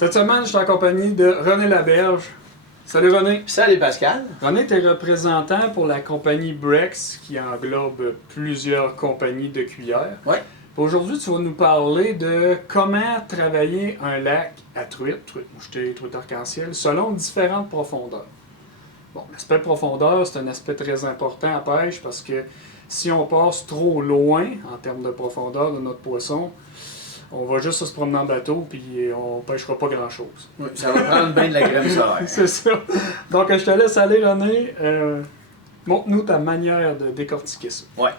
Cette semaine, je suis en compagnie de René Laberge. Salut René. Salut Pascal. René, tu es représentant pour la compagnie Brex qui englobe plusieurs compagnies de cuillères. Oui. Aujourd'hui, tu vas nous parler de comment travailler un lac à truite mouchetée, truite arc-en-ciel, selon différentes profondeurs. Bon, l'aspect profondeur, c'est un aspect très important à pêche parce que si on passe trop loin en termes de profondeur de notre poisson, on va juste se promener en bateau puis on ne pêchera pas grand-chose. Oui, ça va prendre bien de la crème solaire. C'est ça. Donc, je te laisse aller, René. Montre-nous ta manière de décortiquer ça. Oui.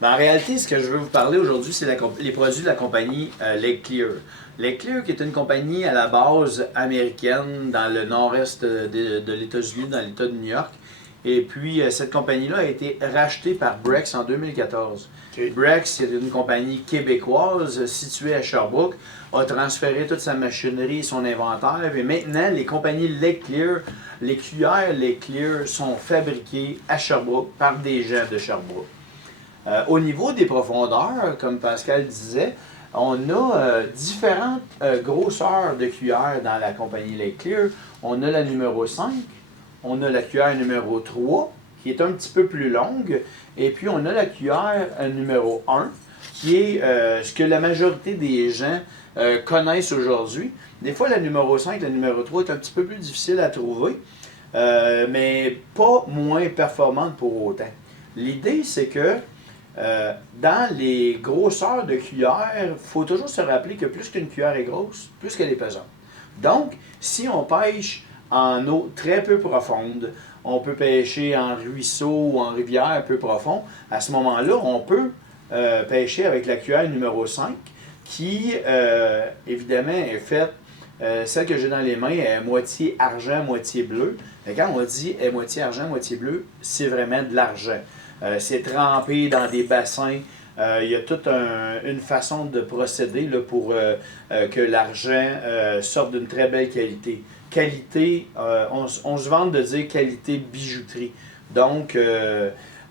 En réalité, ce que je veux vous parler aujourd'hui, c'est les produits de la compagnie Lake Clear. Lake Clear, qui est une compagnie à la base américaine dans le nord-est de l'États-Unis, dans l'État de New York. Et puis, cette compagnie-là a été rachetée par Brex en 2014. Okay. Brex, c'est une compagnie québécoise située à Sherbrooke, a transféré toute sa machinerie et son inventaire. Et maintenant, les compagnies Lake Clear, les cuillères Lake Clear sont fabriquées à Sherbrooke par des gens de Sherbrooke. Au niveau des profondeurs, comme Pascal disait, on a différentes grosseurs de cuillères dans la compagnie Lake Clear. On a la numéro 5, on a la cuillère numéro 3, qui est un petit peu plus longue, et puis on a la cuillère numéro 1, qui est ce que la majorité des gens connaissent aujourd'hui. Des fois, la numéro 5, la numéro 3 est un petit peu plus difficile à trouver, mais pas moins performante pour autant. L'idée, c'est que dans les grosseurs de cuillère, il faut toujours se rappeler que plus qu'une cuillère est grosse, plus qu'elle est pesante. Donc, si on pêche en eau très peu profonde, on peut pêcher en ruisseau ou en rivière peu profond, à ce moment-là, on peut pêcher avec la cuillère numéro 5 qui, évidemment, est faite, celle que j'ai dans les mains est moitié argent, moitié bleu. Et quand on dit moitié argent, moitié bleu, c'est vraiment de l'argent. C'est trempé dans des bassins. Il y a toute une façon de procéder là, pour que l'argent sorte d'une très belle qualité. Qualité, on se vante de dire qualité bijouterie. Donc,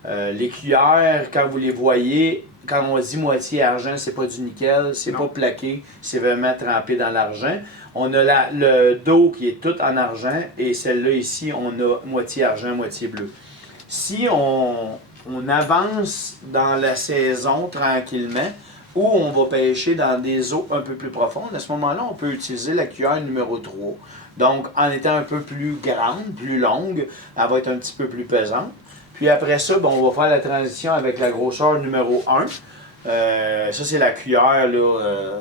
les cuillères, quand vous les voyez, quand on dit moitié argent, c'est pas du nickel, c'est pas plaqué, c'est vraiment trempé dans l'argent. On a le dos qui est tout en argent et celle-là ici, on a moitié argent, moitié bleu. Si on avance dans la saison tranquillement, ou on va pêcher dans des eaux un peu plus profondes, à ce moment-là, on peut utiliser la cuillère numéro 3. Donc, en étant un peu plus grande, plus longue, elle va être un petit peu plus pesante. Puis après ça, on va faire la transition avec la grosseur numéro 1. Ça, c'est la cuillère, là...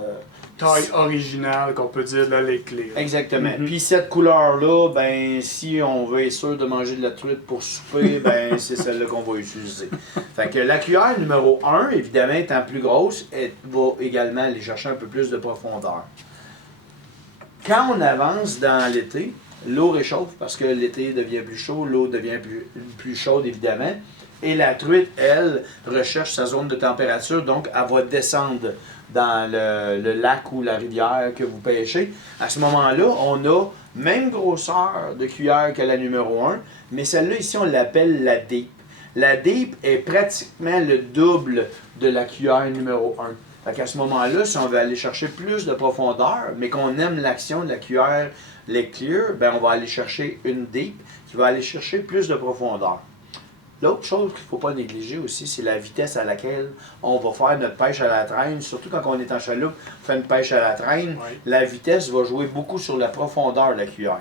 Taille originale, qu'on peut dire de la Lake Clear. Exactement. Puis cette couleur-là, ben si on veut être sûr de manger de la truite pour souper, ben c'est celle-là qu'on va utiliser. Fait que la cuillère numéro 1, évidemment, étant plus grosse, elle va également aller chercher un peu plus de profondeur. Quand on avance dans l'été, l'eau réchauffe parce que l'été devient plus chaud, l'eau devient plus chaude, évidemment. Et la truite, elle, recherche sa zone de température, donc elle va descendre dans le lac ou la rivière que vous pêchez. À ce moment-là, on a même grosseur de cuillère que la numéro 1, mais celle-là ici, on l'appelle la deep. La deep est pratiquement le double de la cuillère numéro 1. Fait qu'à ce moment-là, si on veut aller chercher plus de profondeur, mais qu'on aime l'action de la cuillère Lake Clear, ben on va aller chercher une deep qui va aller chercher plus de profondeur. L'autre chose qu'il ne faut pas négliger aussi, c'est la vitesse à laquelle on va faire notre pêche à la traîne. Surtout quand on est en chaloupe, on fait une pêche à la traîne, la vitesse va jouer beaucoup sur la profondeur de la cuillère.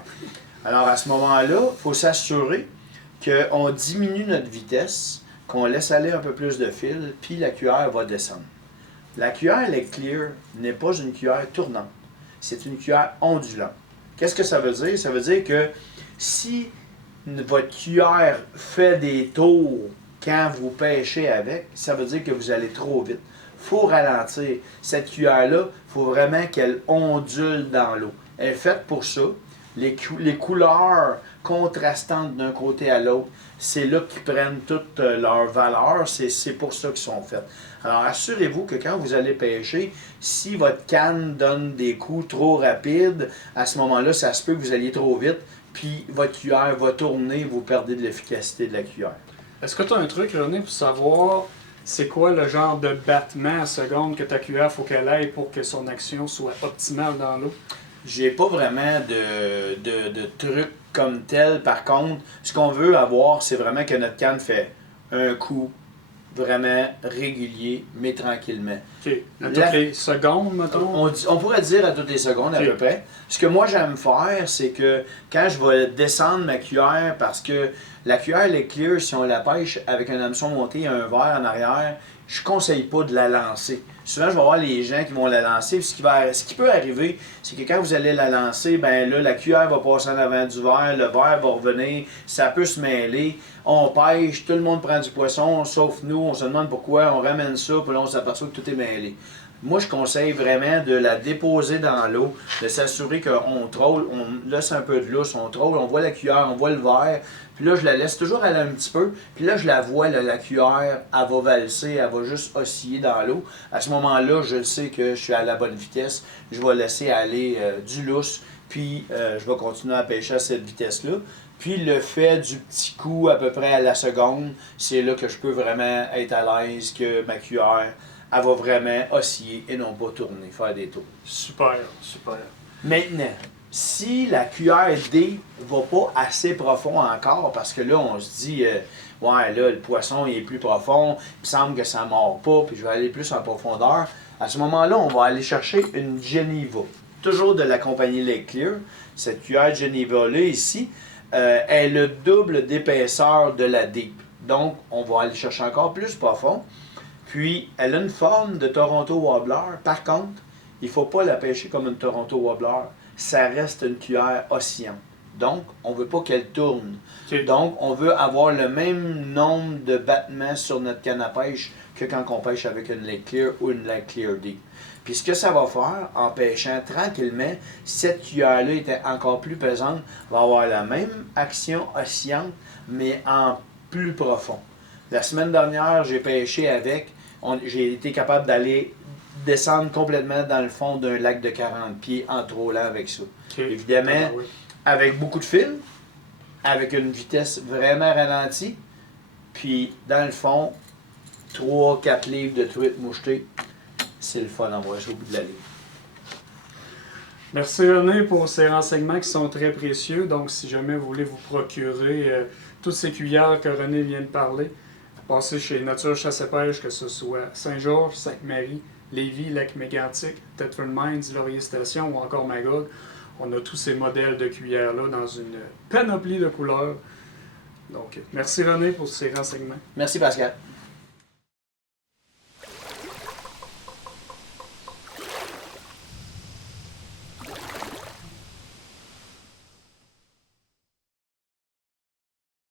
Alors à ce moment-là, il faut s'assurer qu'on diminue notre vitesse, qu'on laisse aller un peu plus de fil, puis la cuillère va descendre. La cuillère Lake Clear n'est pas une cuillère tournante, c'est une cuillère ondulante. Qu'est-ce que ça veut dire? Ça veut dire que si votre cuillère fait des tours quand vous pêchez avec, ça veut dire que vous allez trop vite. Il faut ralentir. Cette cuillère-là, il faut vraiment qu'elle ondule dans l'eau. Elle est faite pour ça. Les couleurs contrastantes d'un côté à l'autre, c'est là qu'ils prennent toute leur valeur. C'est pour ça qu'ils sont faites. Alors, assurez-vous que quand vous allez pêcher, si votre canne donne des coups trop rapides, à ce moment-là, ça se peut que vous alliez trop vite, puis votre cuillère va tourner, vous perdez de l'efficacité de la cuillère. Est-ce que tu as un truc, René, pour savoir c'est quoi le genre de battement à seconde que ta cuillère faut qu'elle aille pour que son action soit optimale dans l'eau? J'ai pas vraiment de truc comme tel. Par contre, ce qu'on veut avoir, c'est vraiment que notre canne fait un coup vraiment régulier, mais tranquillement. OK. À toutes les secondes, mettons? On pourrait dire à toutes les secondes à peu près. Ce que moi j'aime faire, c'est que quand je vais descendre ma cuillère, parce que la cuillère Lake Clear, si on la pêche avec un hameçon monté et un verre en arrière, je conseille pas de la lancer. Souvent, je vais voir les gens qui vont la lancer. Puis ce qui peut arriver, c'est que quand vous allez la lancer, ben là, la cuillère va passer en avant du verre, le verre va revenir, ça peut se mêler. On pêche, tout le monde prend du poisson, sauf nous. On se demande pourquoi, on ramène ça, puis là, on s'aperçoit que tout est mêlé. Moi, je conseille vraiment de la déposer dans l'eau, de s'assurer qu'on troll, on laisse un peu de lousse, on troll, on voit la cuillère, on voit le verre, puis là, je la laisse toujours aller un petit peu, puis là, je la vois, là, la cuillère, elle va valser, elle va juste osciller dans l'eau. À ce moment-là, je sais que je suis à la bonne vitesse, je vais laisser aller du lousse, puis je vais continuer à pêcher à cette vitesse-là. Puis le fait du petit coup à peu près à la seconde, c'est là que je peux vraiment être à l'aise que ma cuillère, elle va vraiment osciller et non pas tourner, faire des tours. Super, super. Maintenant, si la cuillère D va pas assez profond encore, parce que là, on se dit, ouais, là, le poisson il est plus profond, il me semble que ça ne mord pas, puis je vais aller plus en profondeur. À ce moment-là, on va aller chercher une Geneva. Toujours de la compagnie Lake Clear. Cette cuillère Geneva-là, ici, est le double d'épaisseur de la Deep. Donc, on va aller chercher encore plus profond. Puis, elle a une forme de Toronto Wobbler. Par contre, il ne faut pas la pêcher comme une Toronto Wobbler. Ça reste une cuillère oscillante. Donc, on ne veut pas qu'elle tourne. OK. Donc, on veut avoir le même nombre de battements sur notre canne à pêche que quand on pêche avec une Lake Clear ou une Lake Clear Deep. Puis ce que ça va faire, en pêchant tranquillement, cette cuillère-là était encore plus pesante, va avoir la même action oscillante, mais en plus profond. La semaine dernière, j'ai pêché avec, j'ai été capable d'aller descendre complètement dans le fond d'un lac de 40 pieds en trollant avec ça. OK. Évidemment, Ah, oui. avec beaucoup de fil, avec une vitesse vraiment ralentie, puis dans le fond, 3-4 livres de truite mouchetée, c'est le fun d'envoyer ça au bout de la ligne. Merci René pour ces renseignements qui sont très précieux. Donc, si jamais vous voulez vous procurer toutes ces cuillères que René vient de parler, passez chez Nature Chasse et Pêche, que ce soit Saint-Georges, Sainte-Marie, Lévis, Lac-Mégantic, Thetford Mines, Laurier Station ou encore Magog. On a tous ces modèles de cuillères-là dans une panoplie de couleurs. Donc, merci René pour ces renseignements. Merci Pascal.